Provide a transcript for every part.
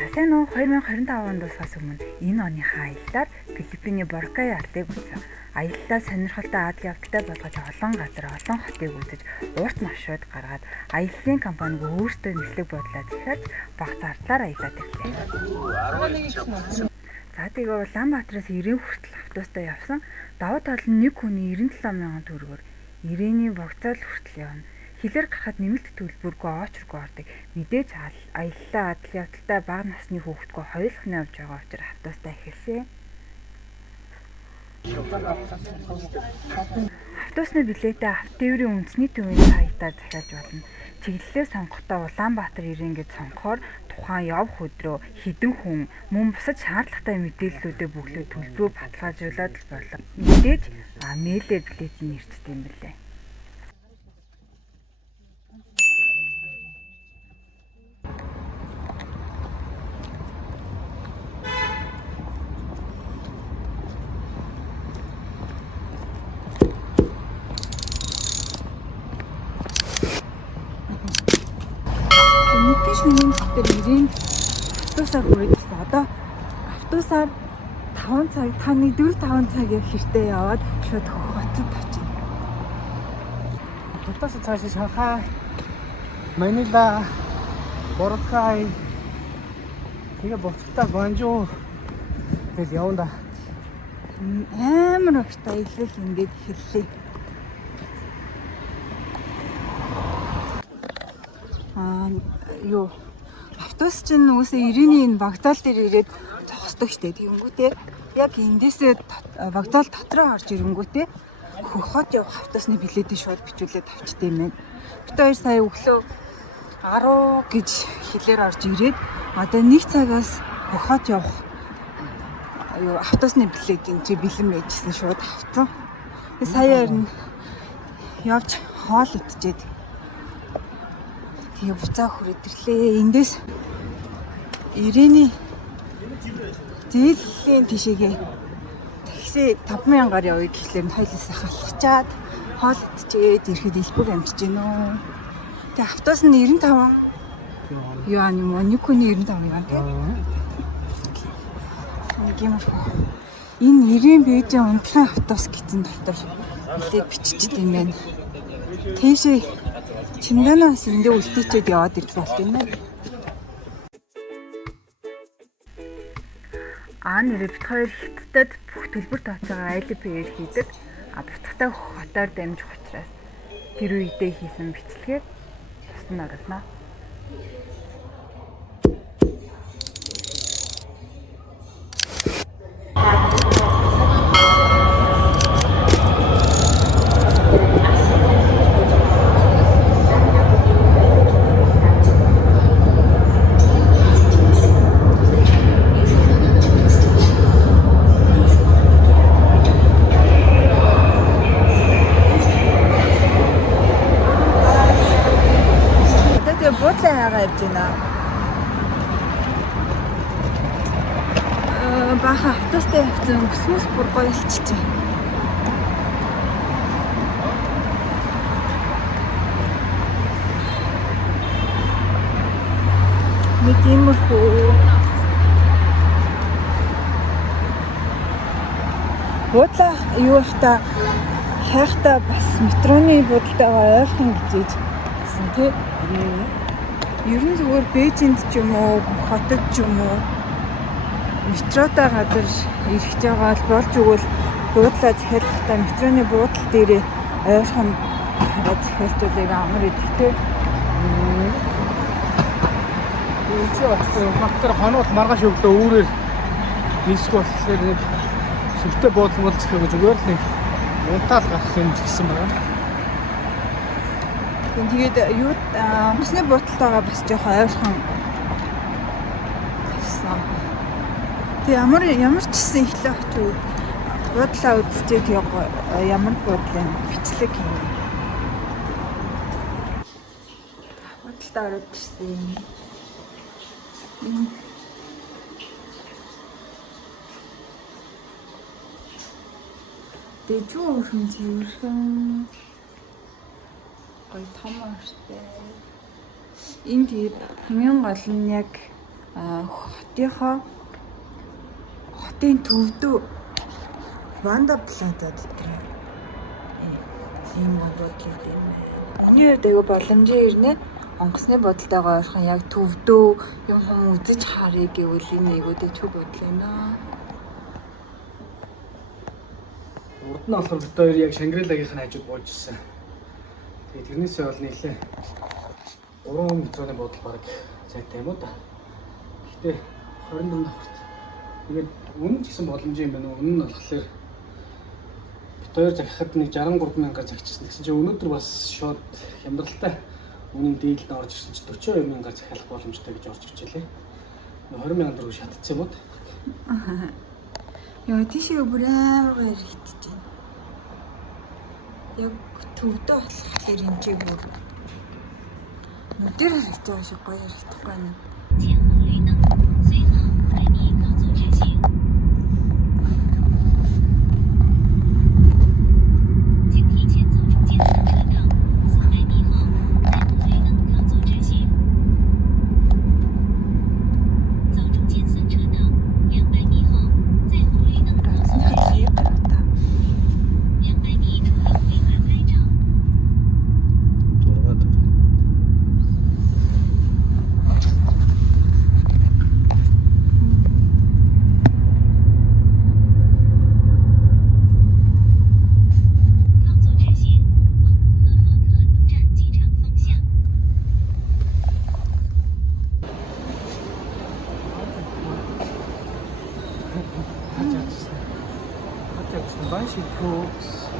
Сайн уу 2025 онд усаас өмнө энэ оныхаа аяллаар Филиппиний Боракай ардыг үзсэн. Аяллаа сонирхолтой ад явдалтай болгож олон газар олон хотыг үзэж урт маршрут гаргаад аяллаа компаниг өөрсдөө нислэг бодлоо захиалж баг зардлаар аялаад ирлээ. За тэгээ Улаанбаатараас Ирээн хүртэл автобустай явсан. Давуу тал нь нэг хүний 97,000 төгрөгөөр Ирээний вокзал хүртэл явна. Хилээр гарахад нэмэлт төлбөргүй очргүй ордог. Мэдээж аяллаа адал явдалтай бага насны хүүхэдгүй хоёулахны явж байгаа учраас автобустай эхэлсэн. Автобусны билетээ автотээврийн үндэсний төвийн сайтаар захиалж болно. Чиглэлээ сонгохдоо Улаанбаатар Ирээн гэж сонгохоор тухайн явах өдрөө хэдэн хүн мөн бусад шаардлагатай мэдээллүүдээ бүхлөө төлбөрөө баталгаажуулаад л болов. Мэдээж мэйлээр билет нь ирчдэг юм билээ. Шөнийн дотор Ирээн автобусаар хүрээд ирсэн. Одоо автобусаар 5 цаг, 4-5 цаг хэрэгтэй яваад шууд хотод очив. Хотоос цааш Шанхай, Манила, Боракай, тэгээ буцалтаа Гуанчжоу гэж явна. Амар огт аялал ингээд эхэллээ. Автобус чинь үгүйсээ Ирээний энэ вокзал дээр ирээд зогсдог штэ. Тэгэнгүүтээ яг эндээсээ вокзал дотроо орж ирэнгүүтээ хот явах автобусны билетийг шууд бичүүлээд авчт юм байна. Бид хоёр сая өглөө 10 гэж хэлээр орж ирээд одоо 1 цагаас хот явах автобусны билетийн чи бэлэн байжсэн шууд авсан. Сая харин явж хоол идчихэд тэгээ буцаа хүрээд ирлээ. Эндээс Ирээний зээллийн тишээгээ такси 5,000-аар явъя гэхлээр нь хоёулаасаа халахчаад хоол идчихэд ирэхэд илбэг амжиж гинөө. Тэгээ автобус нь 95 юан юм уу? Нэг хүний 95 юан тийм. Нэг юм уу? Энэ Ирээн Бээжин унтлагын автобус гэсэн дотор билет биччихсэн юм байна. Тийшээ Чинданаас эндээ үлдээчээд яваад ирэх болт юм байна. Нэрээ бит хоёр хятадд бүх төлбөр тооцоогоо Alipay-ээр хийдэг. Буцахтаа хотоор дамжих учраас тэр үедээ хийсэн бичлэгээр тусад оруулна. Баха автобустай явсан өсмөс бүр гоё илчжээ. Нэг иймэрхүү буудлаа юу хайхтаа бас метроны буудлаагаа ойлгох гэж хэлсэн тий. Ер нь зүгээр Бээжинд ч юм уу, хотод ч юм уу метротой газар ирэх жагаа л болж өгвөл буудлаа захиалахдаа метроны буудлын дээрээ ойрхон захиалчулыг амар идэх тий. Чи хаттар хоноод маргааш өглөө өөрөөр нисэх болохоор нэг сүртэй буудлын бол захиах гэж зүгээр л нэг унтаал гарах юм гэсэн байна. Тэгээд юу усны буудлаагаа бас жоохон ойрхон гэсэн. Тэг ямар ч гэсэн ихлэ очив буудлаа үзчихэд ямар буудлын бичлэг юм. Буудлаа ороод ирсэн. Дэжүү өрхөн зөвөрхөн гоё том орштой. Энд тэгээд хамгийн гол нь яг хотын төвдөө Ванда Плаза дотор ийм бодлууд юм байна. Миний хувьд аягүй боломжийн ирнэ. Онгоцны бодолтойгоо ойрхон яг төвдөө юм үзэж харъя гэвэл энэ айгуудыг чөв бодол байна. Урд нь болохоор бид хоёр яг Шангрилагийнх нь хажууд бууж ирсэн. Тэгээ тэрнээсээ бол нийлээ 3 метрийн бодол баг цайтай юм уу да. Гэхдээ 24 давхарт. Тэгээд үнэн ч гэсэн боломжийн юм байна. Үнэн нь болохоор бид хоёр захихад нэг 63,000 захижсэн. Тэгсэн чинь өнөөдөр бас шууд хямралтай үнийн дээлд орж ирсэн чинь 42,000 захиалах боломжтой гэж орж ирчихлээ. 20,000 төгрөг шатцсан юм уу? Яа тийшээ бүр амар гоё хэрэгтэж байна. Яг төвдөө болохоор энэ ч бүр нүдээр харагдаж байгаа шиг гоё харагдахгүй байна. 蛮辛苦。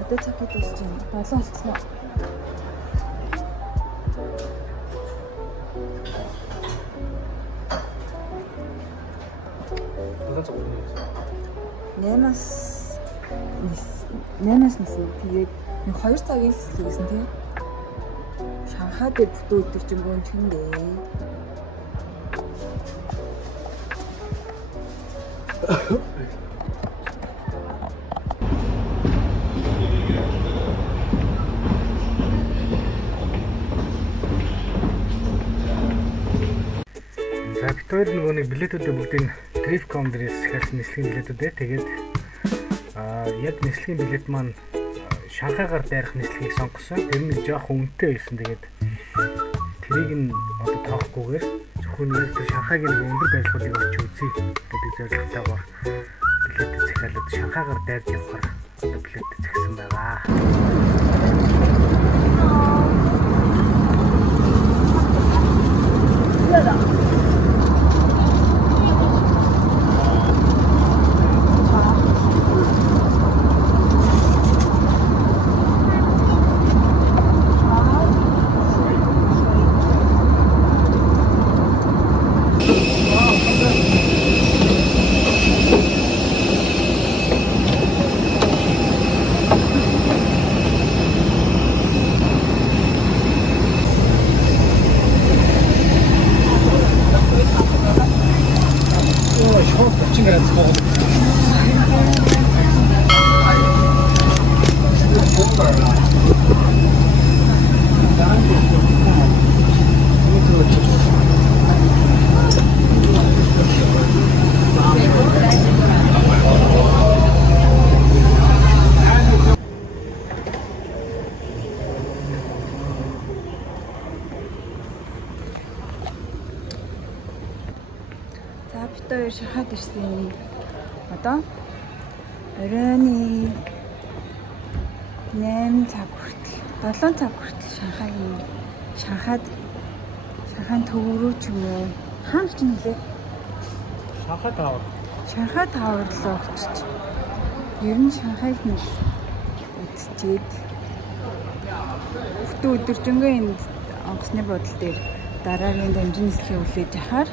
Одоо цаг гэж байна. Болон болцсноо. Нэмээс нэсээ тэгээд 2 цагийн хэлсэн тийм. Шанхай дээр бүтэн өдөр чинь гүн чингээ. За битээр нөгөө нэг билетүүдээ бүгдийг Trip.com дээрээс захиалсан нислэгийн билетүүд ээ. Тэгээд яг нислэгийн билет маань Шанхайгаар дайрах нислэгийг сонгосон. Тэр нь жоох үнэтэй байсан. Тэгээд тэрийг нь одоо тоохгүйгээр зөвхөн яг тэр Шанхайгийн нэг өндөр байрлуулыг олж үзье гэдэг зорилготойгоор билет захиалаад Шанхайгаар дайрж явахаар билет захисан байгаа. Битээр шахаад ирсэн. Одоо оройны 8 цаг хүртэл 7 цаг хүртэл Шанхайгийн Шанхайн төв рүү ч юм уу? Хаана ч юм лээ? Шанхай таавар. Шанхай таавар руу очиж. Ер нь Шанхайг нь үзчихэд бүтэн өдөржингөө энд онгоцны бодол дээр дараагийн дамжин нислэгээ үлээж яхаар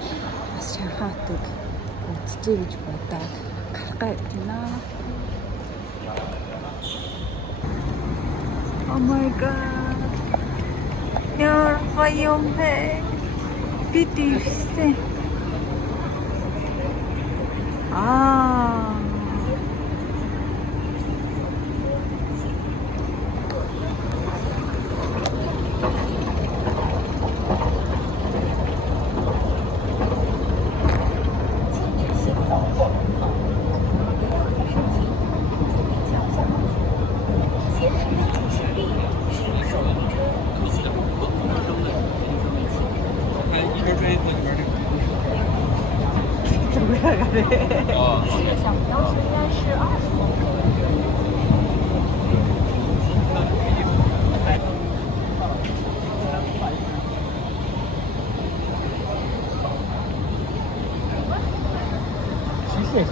бас Шанхай хотыг үзчихье гэж бодоод гарах гэж байна. Oh my god. Яар баямбэ. Бидивсэн.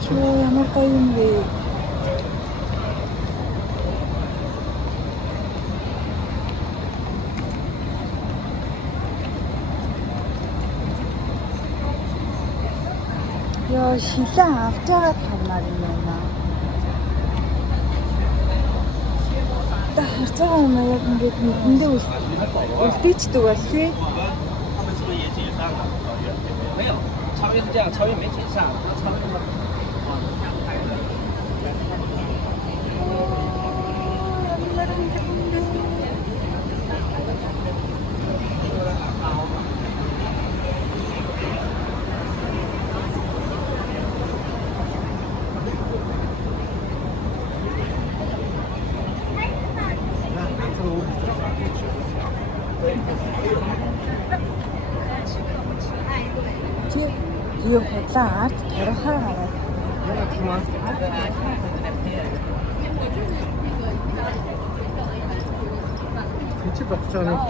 Ямар гоё юм бэ? Яа, шилэн авч байгаа тавнаар юм байна. Та харж байгаа юм яг ингээд нэгэндээ үлдээчдэг бол тий. 没有，超越是这样，超越没填上，超越。 Тэгээ худлаа ард турхаа гараад. Яа чимээ. Чи бодож байгаа нь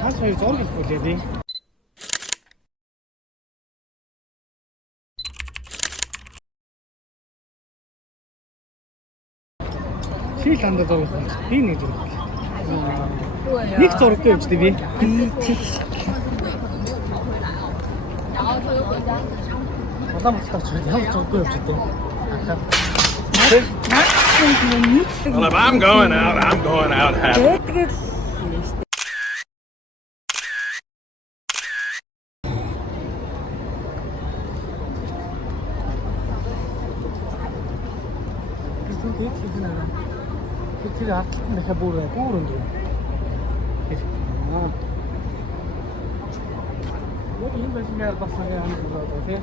цаас хоёр зураг их үлээ би. Чи л андаа зураг байна. Би нэг зураг. Нэг зураг дэвчтэй би. Би тийш. Улаан батлагч ямар зураг дэвчтэй. Ахаа. Well, if I'm going out happy. Тэр артлт нь дахиад бүр өндөр. What do you imagine that bus is going to go, okay?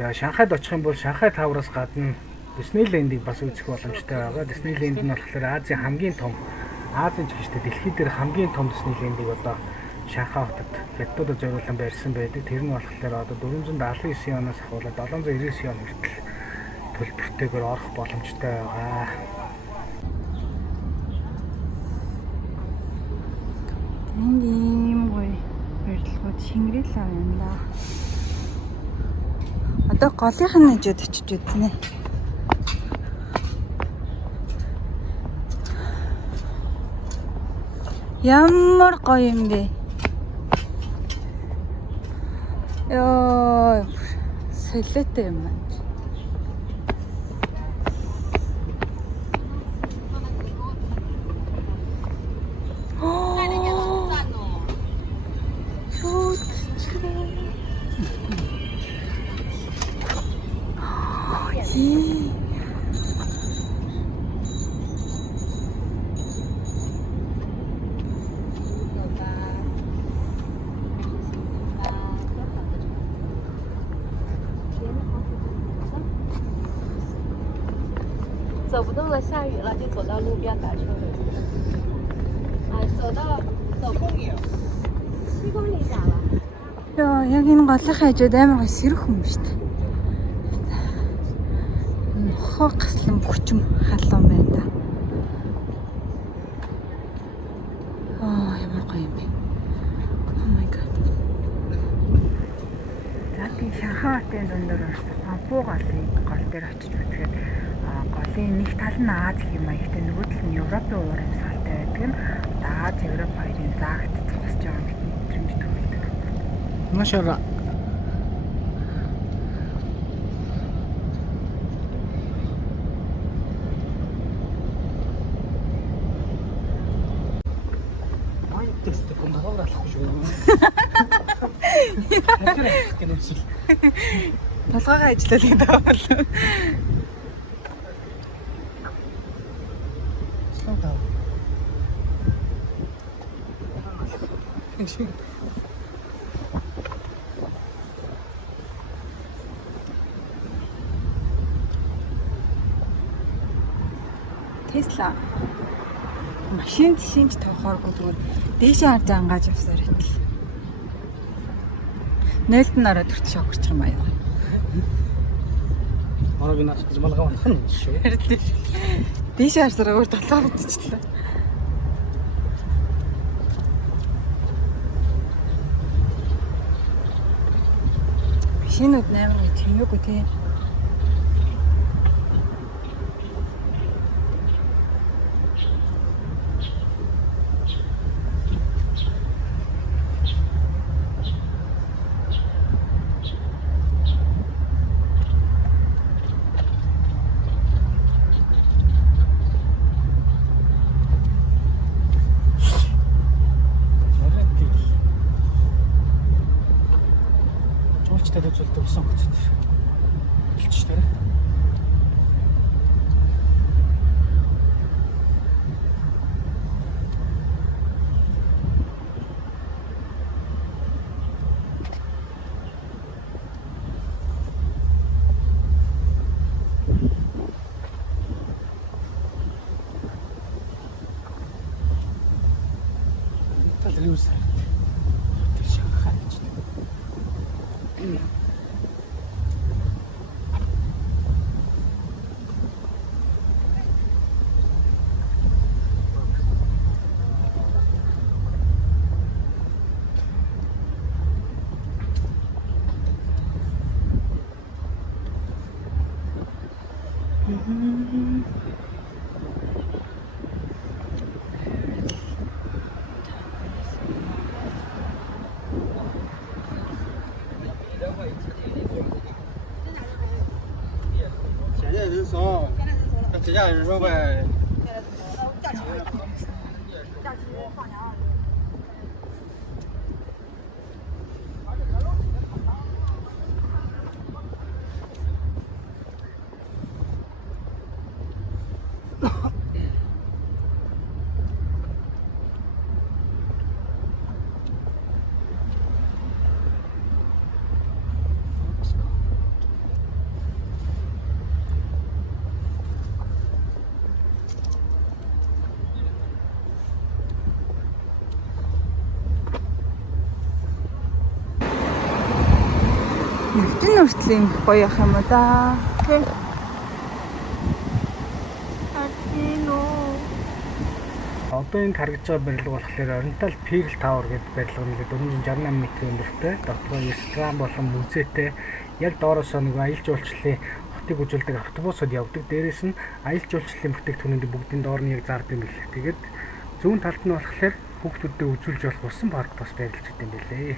За Шанхайд очих юм бол Шанхай тавраас гадна Диснейлендийг бас үзэх боломжтой байгаа. Диснейленд нь болохоор Азийн хамгийн том, Азийн ч гэжтэй дэлхийд дээр хамгийн том Диснейлендийг одоо Шанхай хотод хятадуудад зориулсан барьсан байдаг. Тэр нь болохоор одоо 479 оноос ахуулаад 799 он хүртэл төлбөртэйгээр орох боломжтой байгаа. Ийм гоё барилгууд Шангрила байна да. Одоо голынх нь хажууд очиж үзнэ. Ямар гоё юм бэ? Ёо, солиотой юм байна.走不动了，下雨了，就走到路边打车回去。走公里，7公里咋了？ Яа, яг энэ голын хажууд амар гоё сэрэх юм шүү дээ. Хоо гаслан бүхчм халуун байна да. Ямар гоё юм бэ. Oh my god. За тийм Шанхай хотын дундор орсон Пампу голын гол дээр очиж үзгээд голын нэг тал нь Аз гэх юм аягтай нөгөө тал нь Европын уур амьсгалтай байдаг нь Аз Европ хоёрын заагт зогсож байгаа мэт мэдрэмж төрүүлдэг. Машаалла. Тэстэй гомдоогоор алахгүй шүү. Тэгэхээр гэнэшил. Толгойгоо ажиллаад байгаа бол. Слоудаа. Tesla машин шинж тавхааргүй зүгээр дээшээ харж ангааж явсаар итэл. Нээлт нь ороод төрч шокорч юм аяа. Мараг наад зэмалгаа унах нь шүү. Дээшээ харсараа өөр толгой утчихлаа. Машинууд 8 гэж хэмээгүй тийм. Жуулчтай дэвжүүлдэг усан хөцөд. Илчтэй. Талриусаа. Шанхай гэж.现在人少，这家人说呗。 Ертөнцийн хүртэл юм гоё ах юм уу да. Тэ. Одоо энд харагдж байгаа барилга болохоор Oriental Pearl Tower гэдэг барилга нь 468 м өндөртэй. Дотроо ресторан болон музейтэй яг доороосоо нөгөө аялал жуулчлалын хотыг үзүүлдэг автобусууд явдаг. Дээрээс нь аялал жуулчлалын бүтээгдэхүүнүүд бүгдийн доор нь яг зардаг юм билээ. Тэгээд зүүн талд нь болохоор хүүхдүүдэд үзүүлж болох усан парк бас байрлаж байгаа юм билээ.